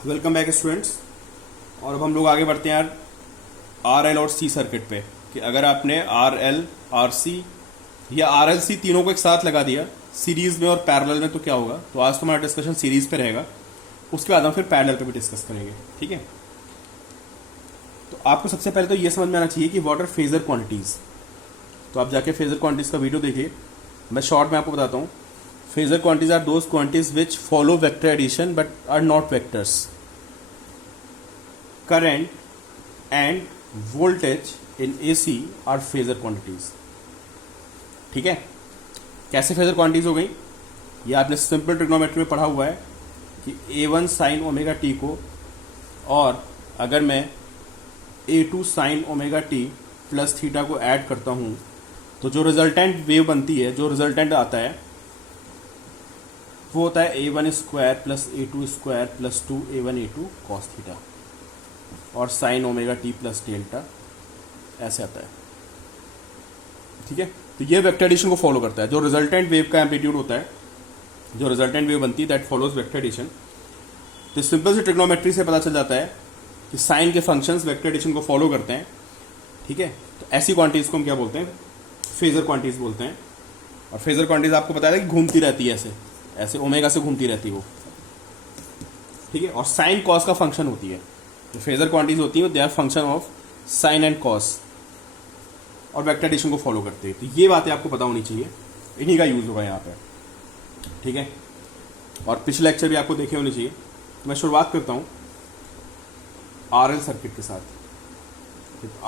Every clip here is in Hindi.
Welcome back students. और अब हम लोग आगे बढ़ते हैं यार आर एल और सी सर्किट पे कि अगर आपने आर एल आर सी या आर एल सी तीनों को एक साथ लगा दिया सीरीज में और पैरेलल में तो क्या होगा। तो आज तो हमारा डिस्कशन सीरीज पे रहेगा, उसके बाद हम फिर पैरेलल पे भी डिस्कस करेंगे। ठीक है, तो आपको सबसे पहले तो ये समझ में आना चाहिए कि व्हाट आर फेजर क्वांटिटीज। तो आप जाके फेजर क्वांटिटीज का वीडियो देखिए, मैं शॉर्ट में आपको बताता हूँ। Phasor quantities are those quantities which follow vector addition but are not vectors. Current and voltage in AC are phasor quantities. ठीक है, कैसे फेजर क्वांटिटीज हो गई, ये आपने सिंपल ट्रिग्नोमेट्री में पढ़ा हुआ है कि A1 साइन ओमेगा टी को और अगर मैं A2 sign omega T plus theta को ऐड करता हूं तो जो रिजल्टेंट वेव बनती है, जो रिजल्टेंट आता है वो होता है A1 square plus A2 square plus 2A1A2 cos theta और sine omega T plus delta ऐसे आता है। ठीक है, तो ये वेक्टर एडिशन को फॉलो करता है। जो रिजल्टेंट वेव का एम्पलीट्यूड होता है, जो रिजल्टेंट वेव बनती है, दैट फॉलोज वेक्टर एडिशन। तो सिंपल से ट्रिग्नोमेट्री से पता चल जाता है कि साइन के फंक्शंस वेक्टर एडिशन को फॉलो करते हैं। ठीक है, तो ऐसी क्वांटिटीज को हम क्या बोलते हैं, फेजर क्वांटिटीज बोलते हैं। और फेजर क्वांटिटीज आपको पता है कि घूमती रहती है, ऐसे ऐसे ओमेगा से घूमती रहती है वो। ठीक है, और साइन कॉस का फंक्शन होती है। जो फेजर क्वांटिटीज होती है they are function of sine and cos और वेक्टर एडिशन को फॉलो करते हैं। तो ये बातें आपको पता होनी चाहिए, इन्हीं का यूज होगा यहाँ पे। ठीक है, और पिछले लेक्चर भी आपको देखे होने चाहिए। तो मैं शुरुआत करता हूँ RL सर्किट के साथ।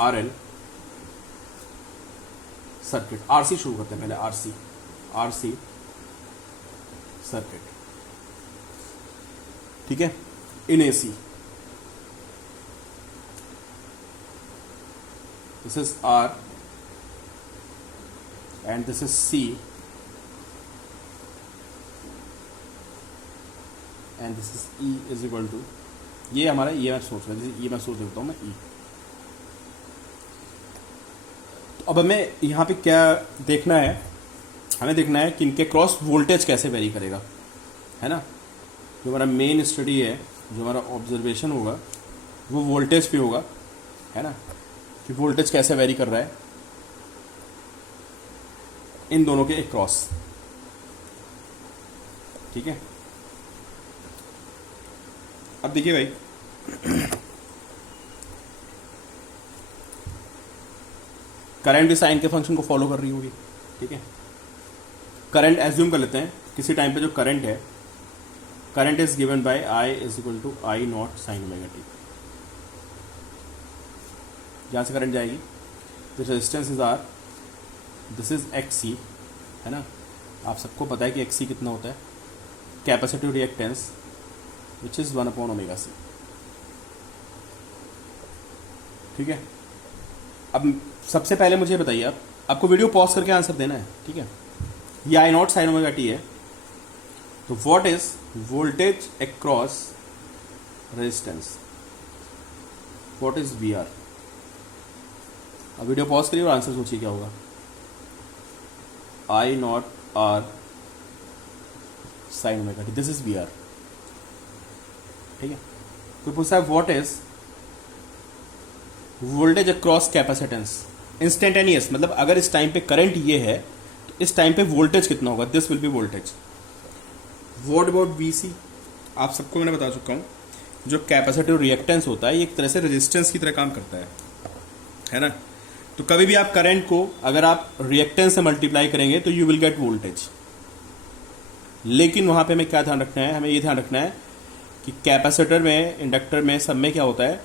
RL सर्किट, RC शुरू करते हैं पहले। RC circuit. ठीक है, इन AC this is R and this is C and this is E is equal to, ये हमारा ये मैं सोच रहा हूँ, ये मैं सोच देता हूँ मैं E। तो अब हमें यहाँ पे क्या देखना है, हमें देखना है कि इनके क्रॉस वोल्टेज कैसे वेरी करेगा, है ना। जो हमारा मेन स्टडी है, जो हमारा ऑब्जर्वेशन होगा वो वोल्टेज पे होगा, है ना, कि वोल्टेज कैसे वेरी कर रहा है इन दोनों के क्रॉस। ठीक है, अब देखिए भाई, करंट भी साइन के फंक्शन को फॉलो कर रही होगी। ठीक है, करंट एज्यूम कर लेते हैं किसी टाइम पे जो करंट है, current is given by I is equal to I naught sine omega t. जहाँ से करंट जाएगी, this resistance is R, this is XC, है ना। आप सबको पता है कि XC कितना होता है, capacitive reactance which is 1/ωc। ठीक है, अब सबसे पहले मुझे बताइए, आप आपको वीडियो पॉज करके आंसर देना है। ठीक है, ये I naught sine omega T है, तो what is voltage across resistance, what is VR। अब वीडियो पॉज करिए और आंसर सोचिए क्या होगा। I naught R sine omega T, this is VR। ठीक है, तो पूछता है what is voltage across capacitance instantaneous, मतलब अगर इस टाइम पे करंट ये है तो इस टाइम पे वोल्टेज कितना होगा, this will B voltage. What about VC, आप सबको मैंने बता चुका हूँ, जो कैपेसिटिव रिएक्टेंस होता है ये एक तरह से रेजिस्टेंस की तरह काम करता है ना। तो कभी भी आप करंट को अगर आप रिएक्टेंस से मल्टीप्लाई करेंगे तो यू विल गेट वोल्टेज। लेकिन वहां पे हमें क्या ध्यान रखना है, हमें ये ध्यान रखना है कि कैपेसिटर में, इंडक्टर में, सब में क्या होता है,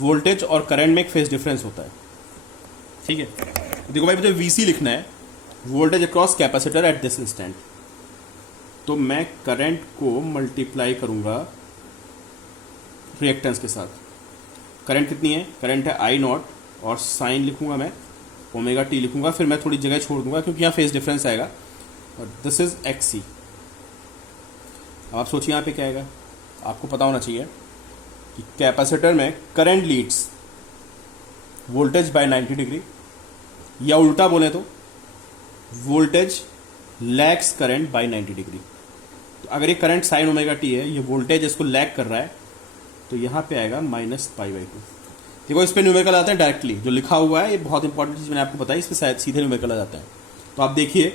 वोल्टेज और करंट में एक फेज डिफरेंस होता है। ठीक है, देखो भाई, मुझे VC लिखना है, voltage across capacitor at this instant, तो मैं करंट को मल्टीप्लाई करूंगा रिएक्टेंस के साथ। करंट कितनी है, करंट है I नॉट और साइन लिखूंगा मैं ओमेगा टी लिखूंगा, फिर मैं थोड़ी जगह छोड़ दूंगा क्योंकि यहाँ फेज डिफरेंस आएगा, और दिस इज XC। अब आप सोचिए यहाँ पे क्या आएगा, आपको पता होना चाहिए कि कैपेसिटर में current leads voltage by 90 degree, या उल्टा बोले तो voltage lags current by 90 degree. तो अगर ये करंट साइन ओमेगा टी है, ये वोल्टेज इसको लैग कर रहा है तो यहाँ पे आएगा -π/2। देखो इस पे न्यूमेरिकल आता है डायरेक्टली, जो लिखा हुआ है ये बहुत इंपॉर्टेंट चीज़ मैंने आपको बताई, इस पे शायद सीधे न्यूमेरिकल आ जाता है। तो आप देखिए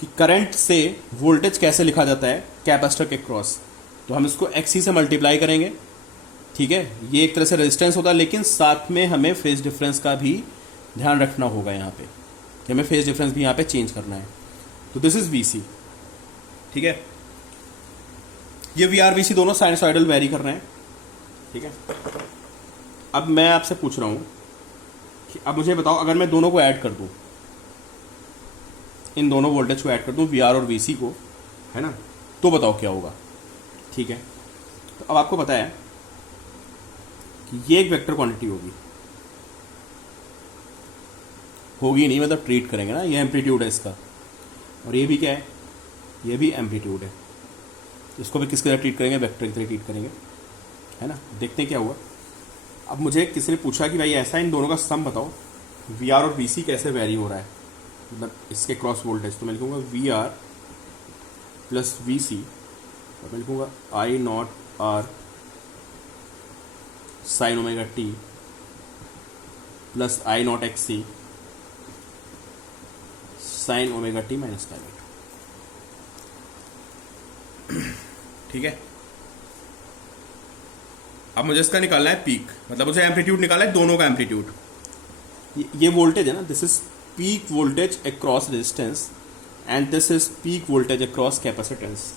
कि करंट से वोल्टेज कैसे लिखा जाता है कैपेसिटर के क्रॉस। तो हम इसको XC से मल्टीप्लाई करेंगे, ठीक है। ये एक तरह से रेजिस्टेंस होता है, लेकिन साथ में हमें फेज डिफरेंस का भी ध्यान रखना होगा यहाँ पे, कि हमें फेज डिफरेंस भी यहाँ पे चेंज करना है। तो दिस इज VC, ठीक है। ये VR VC दोनों साइनसॉइडल वेरी कर रहे हैं, ठीक है। अब मैं आपसे पूछ रहा हूँ कि अब मुझे बताओ, अगर मैं दोनों को ऐड कर दूँ, इन दोनों वोल्टेज को ऐड कर दूँ VR और VC को, है ना, तो बताओ क्या होगा, ठीक है। तो अब आपको पता है कि ये एक वेक्टर क्वांटिटी होगी नहीं, मतलब ट्रीट करेंगे ना, ये एम्पलीट्यूड है इसका, और ये भी क्या है, ये भी एम्पलीट्यूड है। इसको भी किसकी तरह ट्रीट करेंगे, वेक्टर की तरह ट्रीट करेंगे, है ना। देखते हैं क्या हुआ। अब मुझे किसी ने पूछा कि भाई ऐसा इन दोनों का सम बताओ, VR और VC कैसे वेरी हो रहा है, मतलब इसके क्रॉस वोल्टेज। तो मैं लिखूँगा VR प्लस VC, और मैं लिखूँगा I0R sin omega t plus I0XC sin omega t minus π/2, ठीक है। अब मुझे इसका निकालना है पीक, मतलब मुझे एम्पलीट्यूड निकालना है, दोनों का एम्पलीट्यूड। ये वोल्टेज है ना, this is peak voltage across resistance and this is peak voltage across capacitance.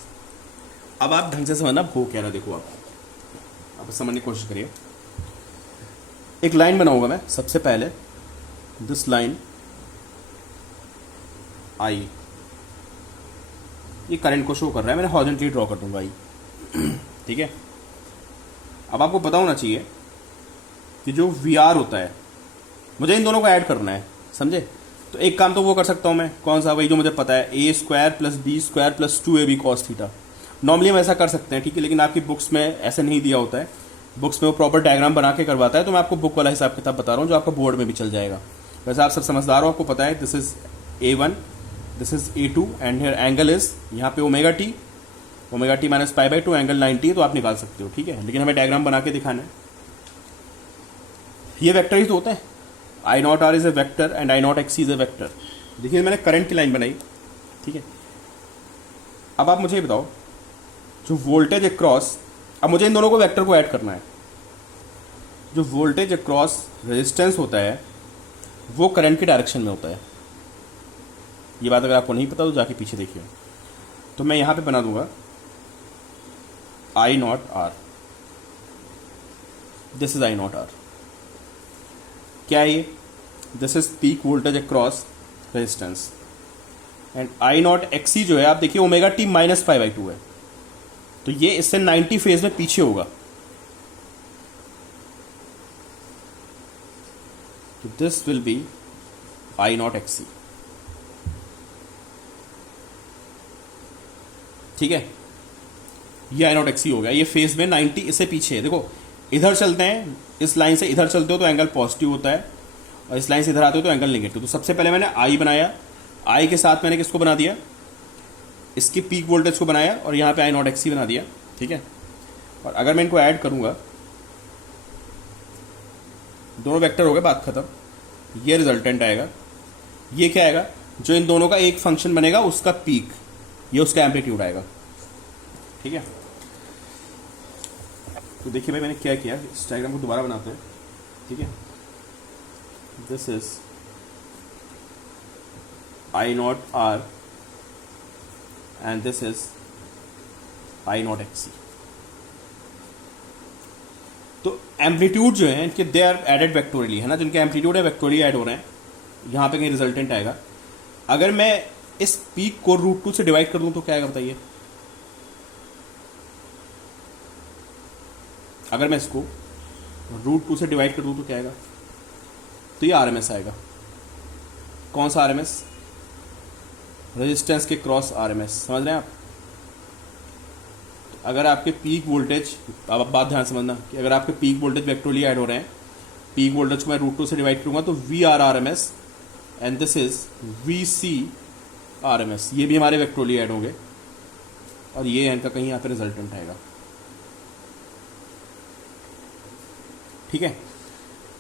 अब आप ढंग से समझना हो क्या रहा, देखो आप समझने की कोशिश करिए। एक लाइन बनाऊंगा मैं सबसे पहले, दिस लाइन I, ये करंट को शो कर रहा है, मैंने हॉरिजॉन्टली ड्रॉ कर दूंगा I, ठीक है। अब आपको पता होना चाहिए कि जो VR होता है, मुझे इन दोनों को ऐड करना है, समझे। तो एक काम तो वो कर सकता हूँ मैं, कौन सा, वही जो मुझे पता है, A² + B² + 2AB cos theta. Normally हम ऐसा कर सकते हैं, ठीक है, लेकिन आपकी बुक्स में ऐसा नहीं दिया होता है, बुक्स में वो प्रॉपर डायग्राम बना के करवाता है। तो मैं आपको बुक वाला हिसाब किताब बता रहा हूँ, जो आपका बोर्ड में भी चल जाएगा। वैसे आप सब समझदार हो, आपको पता है this is A1, this is A2 and here angle is यहाँ पे ओमेगा टी माइनस π/2, एंगल 90, तो आप निकाल सकते हो, ठीक है। लेकिन हमें डायग्राम बना के दिखाना है। ये वेक्टर ही तो होता है, I0R is a vector and I0XC is a vector. देखिए मैंने करंट की लाइन बनाई, ठीक है। अब आप मुझे बताओ, जो वोल्टेज अक्रॉस, अब मुझे इन दोनों को वेक्टर को ऐड करना है। जो वोल्टेज अक्रॉस रेजिस्टेंस होता है वो करंट की डायरेक्शन में होता है। ये बात अगर आपको नहीं पता तो जाके पीछे देखिए। तो मैं यहाँ पे बना दूंगा I0R, दिस इज I0R, क्या है ये, this is peak voltage across resistance and I0XC जो है, आप देखिए ओमेगा टी माइनस π/2 है, तो ये इससे 90 फेज में पीछे होगा। तो दिस विल बी I0XC, ठीक है। ये I0XC हो गया, ये फेज में 90 इससे पीछे है। देखो इधर चलते हैं, इस लाइन से इधर चलते हो तो एंगल पॉजिटिव होता है, और इस लाइन से इधर आते हो तो एंगल नेगेटिव। तो सबसे पहले मैंने I बनाया, I के साथ मैंने किसको बना दिया, इसकी पीक वोल्टेज को बनाया, और यहाँ पे I0XC बना दिया, ठीक है। और अगर मैं इनको ऐड करूंगा, दोनों वेक्टर हो गए, बात खत्म। ये रिजल्टेंट आएगा, ये क्या आएगा, जो इन दोनों का एक फंक्शन बनेगा उसका पीक, ये उसका एम्पलीट्यूड आएगा, ठीक है। तो देखिए भाई मैंने क्या किया, इस डायग्राम को दोबारा बनाते हैं, ठीक है। This is I0R and this is I0XC। तो एम्पलीट्यूड जो है इनके, दे आर एडेड वेक्टोरियली, है ना, जिनके एम्पलीट्यूड है वेक्टोरियली ऐड हो रहे हैं, यहाँ पे कहीं रिजल्टेंट आएगा। अगर मैं इस पीक को √2 से डिवाइड कर दूं तो क्या आएगा बताइए। अगर मैं इसको √2 से डिवाइड कर दूं तो क्या आएगा, तो ये RMS आएगा। कौन सा RMS, रेजिस्टेंस के क्रॉस RMS, समझ रहे हैं आप। अगर आपके पीक वोल्टेज, अब बात ध्यान समझना कि अगर आपके पीक वोल्टेज वेक्टोरियली ऐड हो रहे हैं, पीक वोल्टेज को मैं √2 से डिवाइड करूंगा तो VR RMS and this is VC RMS, ये भी हमारे वेक्टोरियली ऐड होंगे, और ये इनका कहीं यहाँ पे रिजल्टेंट आएगा। ठीक है।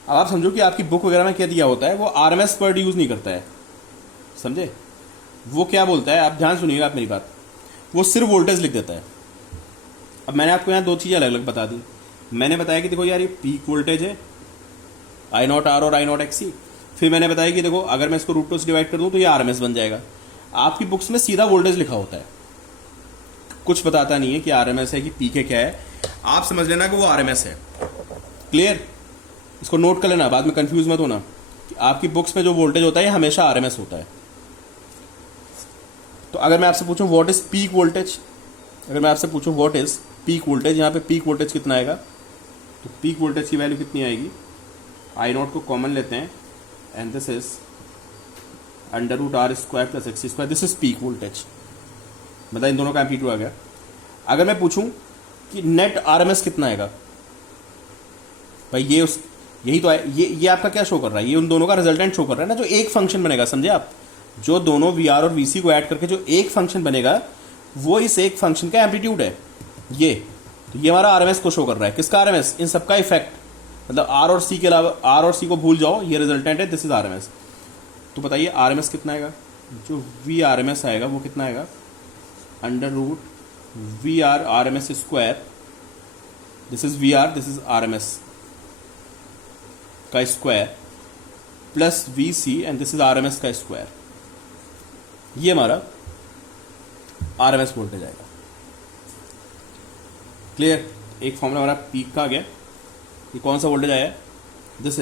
अब आप समझो कि आपकी बुक वगैरह में क्या दिया होता है, वो आरएमएस वर्ड यूज नहीं करता है, समझे। वो क्या बोलता है, आप ध्यान सुनिएगा आप मेरी बात, वो सिर्फ वोल्टेज लिख देता है। अब मैंने आपको यहाँ दो चीज़ें अलग अलग बता दी। मैंने बताया कि देखो यार ये पीक वोल्टेज है आई नॉट आर और आई नॉट एक्सी। फिर मैंने बताया कि देखो अगर मैं इसको रूट 2 से डिवाइड कर दूं तो ये आरएमएस बन जाएगा। आपकी बुक्स में सीधा वोल्टेज लिखा होता है, कुछ बताता नहीं है कि आरएमएस है कि पीक है क्या है। आप समझ लेना कि वो आरएमएस है। क्लियर, इसको नोट कर लेना, बाद में कंफ्यूज मत होना कि आपकी बुक्स में जो वोल्टेज होता है ये हमेशा आरएमएस होता है। तो अगर मैं आपसे पूछूं व्हाट इज पीक वोल्टेज, अगर मैं आपसे पूछूं व्हाट इज पीक वोल्टेज, यहाँ पे पीक वोल्टेज कितना आएगा, तो पीक वोल्टेज की वैल्यू कितनी आएगी, आई नॉट को कॉमन लेते हैं and this is under root R square plus x square, this is peak voltage. मतलब इन दोनों का एम्पलीट्यूड आ गया। अगर मैं पूछूं कि नेट आरएमएस कितना आएगा, भाई ये उस यही तो है, ये आपका क्या शो कर रहा है, ये उन दोनों का रिजल्टेंट शो कर रहा है ना, जो एक फंक्शन बनेगा, समझे आप। जो दोनों वी आर और वी सी को ऐड करके जो एक फंक्शन बनेगा वो इस एक फंक्शन का एम्पलीट्यूड है ये। तो ये हमारा आरएमएस को शो कर रहा है। किसका आरएमएस, इन सबका इफेक्ट, मतलब आर और सी के अलावा, आर और सी को भूल जाओ, ये रिजल्टेंट है, दिस इज आरएमएस। तो बताइए आरएमएस कितना आएगा, जो वी आरएमएस आएगा वो कितना आएगा, under root V R RMS square, this is V R, this is RMS का square, plus we C and this is RMS का स्क्वायर। ये हमारा आरएमएस वोल्टेज आएगा। क्लियर, एक फॉर्मूला हमारा पीक का आ गया। ये कौन सा वोल्टेज आया, दिस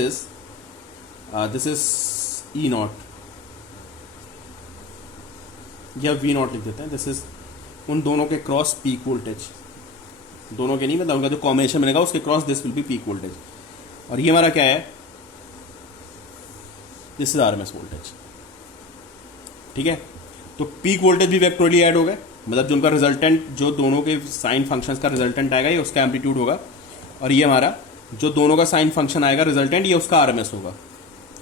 इज ई नॉट या वी नॉट लिख देते हैं, दिस इज उन दोनों के क्रॉस पीक वोल्टेज, दोनों के नहीं मतलब उनका जो कॉम्बिनेशन बनेगा उसके cross this will B peak voltage. और ये हमारा क्या है, दिस इज आरएमएस वोल्टेज। ठीक है, तो पीक वोल्टेज भी वेक्टोरली ऐड हो गए, मतलब जो उनका रिजल्टेंट, जो दोनों के साइन फंक्शंस का रिजल्टेंट आएगा ये उसका एम्पलीट्यूड होगा, और ये हमारा जो दोनों का साइन फंक्शन आएगा रिजल्टेंट, ये उसका आरएमएस होगा,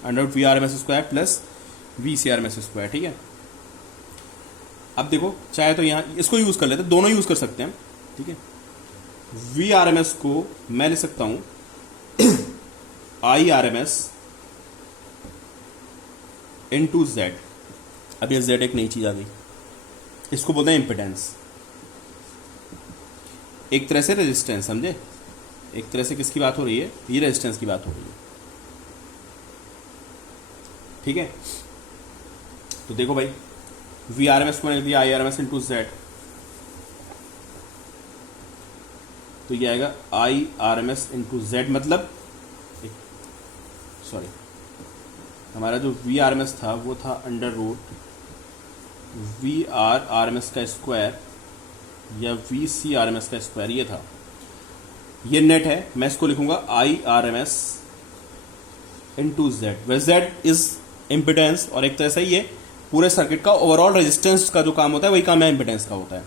under v RMS square plus we c RMS square. ठीक है, अब देखो चाहे तो यहाँ इसको यूज कर लेते, दोनों यूज कर सकते हैं। ठीक है, वी आरएमएस को मैं लिख सकता हूं आई आरएमएस इनटू जेड। अब ये जेड एक नई चीज आ गई, इसको बोलते हैं इम्पिडेंस। एक तरह से रेजिस्टेंस, समझे, एक तरह से किसकी बात हो रही है, ये रेजिस्टेंस की बात हो रही है। ठीक है, तो देखो भाई वी आर एम एस को मैंने दिया I R M S into Z, तो ये आएगा I R M S into Z, मतलब सॉरी हमारा जो वी आर एम एस था वो था under root V R R M S का स्क्वायर या V C R M S का स्क्वायर, ये था। ये नेट है, मैं इसको लिखूंगा I R M S into Z, where Z is impedance, और एक तरह से ये पूरे सर्किट का ओवरऑल रेजिस्टेंस का जो काम होता है वही काम है इम्पिडेंस का होता है।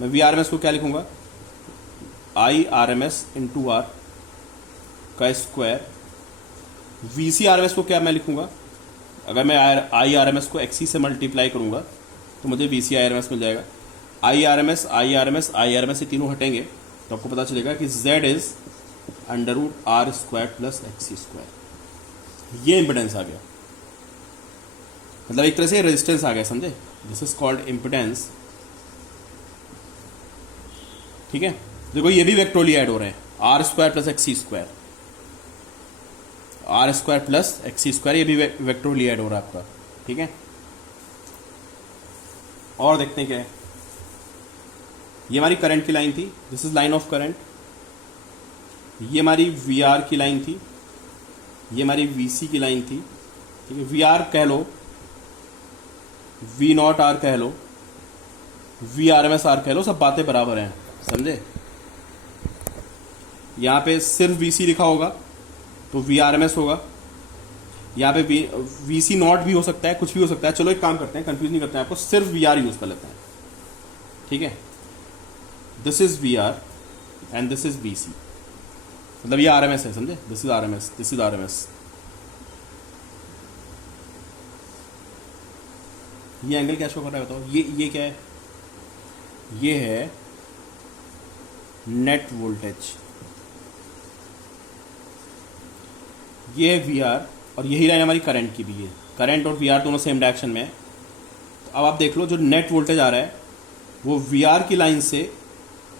मैं वी आर एम एस को क्या लिखूंगा, I R M S into R का square, V C R M S को क्या मैं लिखूंगा, अगर मैं आई आर एम एस को एक्सी से मल्टीप्लाई करूंगा तो मुझे V C I R M S मिल जाएगा। I R M S I R M S I R M S ये तीनों हटेंगे तो आपको पता चलेगा कि Z is under root R square plus X C square. ये इम्पिडेंस आ गया, मतलब एक तरह से रेजिस्टेंस आ गया, समझे, दिस इज कॉल्ड इम्पिडेंस। ठीक है, देखो ये भी वेक्टोरली ऐड हो रहे हैं, R square plus X C square, R square plus X C square, ये भी वेक्टोरली ऐड हो रहा है आपका। ठीक है, और देखते हैं क्या है। ये हमारी करंट की लाइन थी, this is line of current. ये हमारी वी आर की लाइन थी, ये हमारी वी सी की लाइन थी। ठीक है, वी आर कह लो, वी नॉट आर कह लो, V R M S R कह लो, सब बातें बराबर हैं, समझे। यहां पे सिर्फ वी सी लिखा होगा तो वी आर एम एस होगा, यहाँ पे वी सी नॉट भी हो सकता है, कुछ भी हो सकता है। चलो एक काम करते हैं, कंफ्यूज नहीं करते हैं आपको, सिर्फ वी आर यूज कर लेते हैं। ठीक है, this is V R and this is V C, मतलब ये आर एम एस है, समझे, this is R M S, this is R M S. ये एंगल क्या शो कर रहा है बताओ, ये क्या है, ये है नेट वोल्टेज। ये है वी आर और यही लाइन हमारी करंट की भी है, करंट और वी आर दोनों सेम डायरेक्शन में है। तो अब आप देख लो जो नेट वोल्टेज आ रहा है वो वी आर की लाइन से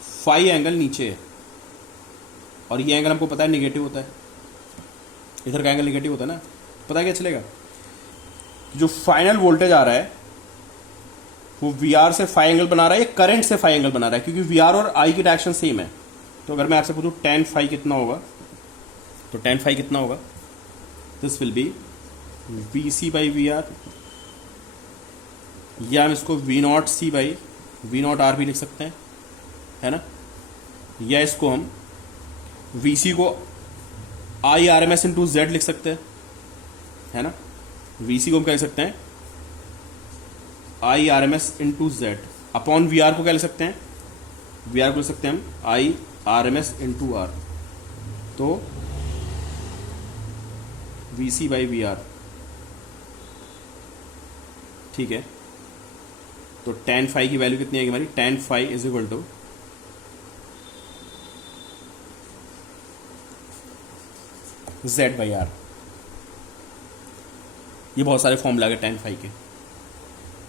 फाई एंगल नीचे है, और ये एंगल हमको पता है नेगेटिव होता है, इधर का एंगल नेगेटिव होता है ना। पता है क्या चलेगा, जो फाइनल वोल्टेज आ रहा है वो वी आर से फाई एंगल बना रहा है, ये करंट से फाई एंगल बना रहा है, क्योंकि वी आर और आई की डायरेक्शन सेम है। तो अगर मैं आपसे पूछूं tan फाई कितना होगा, तो tan फाई कितना होगा, this will be V C by V R, या हम इसको V not C by V not R भी लिख सकते हैं, है ना। या इसको हम वी सी को I R M S into Z लिख सकते हैं, है ना। वी सी को हम क्या लिख सकते हैं, I R M S into Z, upon V R को क्या लिख सकते हैं, वी आर को लिख सकते हैं हम I R M S into R. तो V C by V R, ठीक है। तो tan फाई की वैल्यू कितनी आएगी हमारी, tan phi is equal to Z by R. ये बहुत सारे फॉर्मूला आ गए tan फाई के।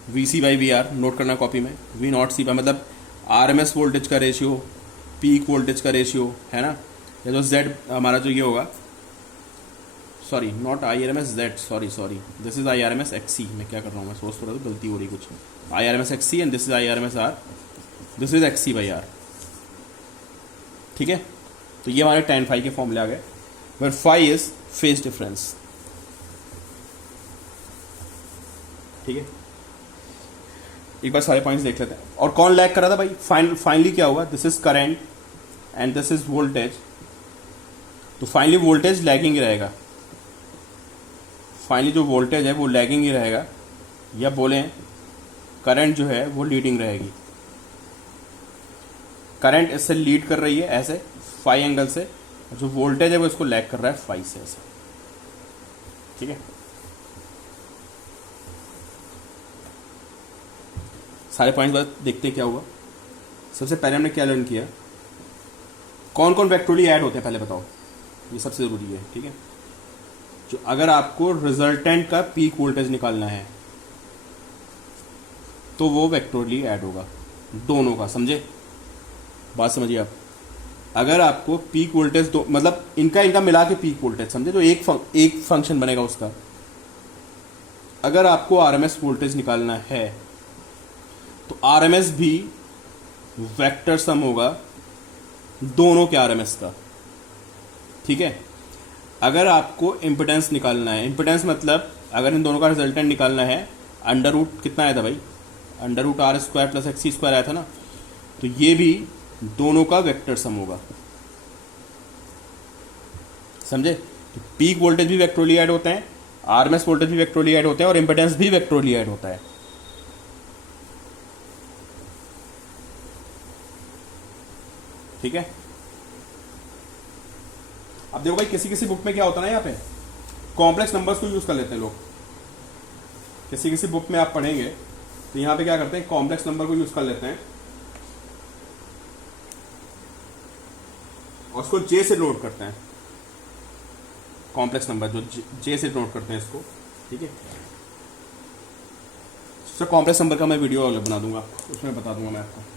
V C by V R note करना कॉपी में, वी नॉट सी बाई मतलब आर एम एस वोल्टेज का रेशियो, पीक वोल्टेज का रेशियो, है ना। या जो जेड हमारा जो ये होगा, sorry not I R M S Z, sorry this is I R M S X C. मैं क्या कर रहा हूँ, मैं सोच तो रहा हूँ गलती हो रही कुछ, I R M S X C and this is I R M S R, this is X C by R, ठीक है। तो ये हमारे tan फाई के फॉर्मूले आ गए, where phi is phase difference, ठीक है। एक बार सारे पॉइंट्स देख लेते हैं। और कौन लैग कर रहा था भाई, फाइनली क्या हुआ, this is current and this is voltage, तो फाइनली वोल्टेज लैगिंग ही रहेगा, फाइनली जो वोल्टेज है वो लैगिंग ही रहेगा, या बोलें करंट जो है वो लीडिंग रहेगी। करंट इससे लीड कर रही है ऐसे फाई एंगल से, जो वोल्टेज है वो इसको लैग कर रहा है फाई से ऐसे, ठीक है। सारे पॉइंट्स बाद देखते हैं क्या हुआ। सबसे पहले हमने क्या लर्न किया, कौन कौन वेक्टोरली ऐड होते हैं पहले बताओ, ये सबसे जरूरी है, ठीक है। जो अगर आपको रिजल्टेंट का पीक वोल्टेज निकालना है तो वो वेक्टोरली ऐड होगा, दोनों का, समझे, बात समझिए आप। अगर आपको पीक वोल्टेज दो मतलब इनका मिला के पीक वोल्टेज समझे, जो एक फंक्शन बनेगा उसका, अगर आपको आरएमएस वोल्टेज निकालना है तो आरएमएस भी वेक्टर सम होगा दोनों के आरएमएस का, ठीक है। अगर आपको इम्पिडेंस निकालना है, इम्पिडेंस मतलब अगर इन दोनों का रिजल्टेंट निकालना है, अंडर रूट कितना आया था भाई, under root R square plus x square आया था ना, तो ये भी दोनों का वेक्टर सम होगा, समझे। तो पीक वोल्टेज भी वेक्टोरली ऐड होते हैं, आरएमएस वोल्टेज भी वेक्टोरली ऐड होते हैं, और इम्पिडेंस भी वेक्टोरली ऐड होता है, ठीक है। अब देखो भाई किसी किसी बुक में क्या होता है ना, यहाँ पे कॉम्प्लेक्स नंबर्स को यूज कर लेते हैं लोग, किसी किसी बुक में आप पढ़ेंगे तो यहाँ पे क्या करते हैं, कॉम्प्लेक्स नंबर को यूज कर लेते हैं और उसको जे से नोट करते हैं, कॉम्प्लेक्स नंबर जो जे से नोट करते हैं इसको, ठीक है। कॉम्प्लेक्स नंबर का मैं वीडियो अलग बना दूंगा, उसमें बता दूंगा मैं आपको।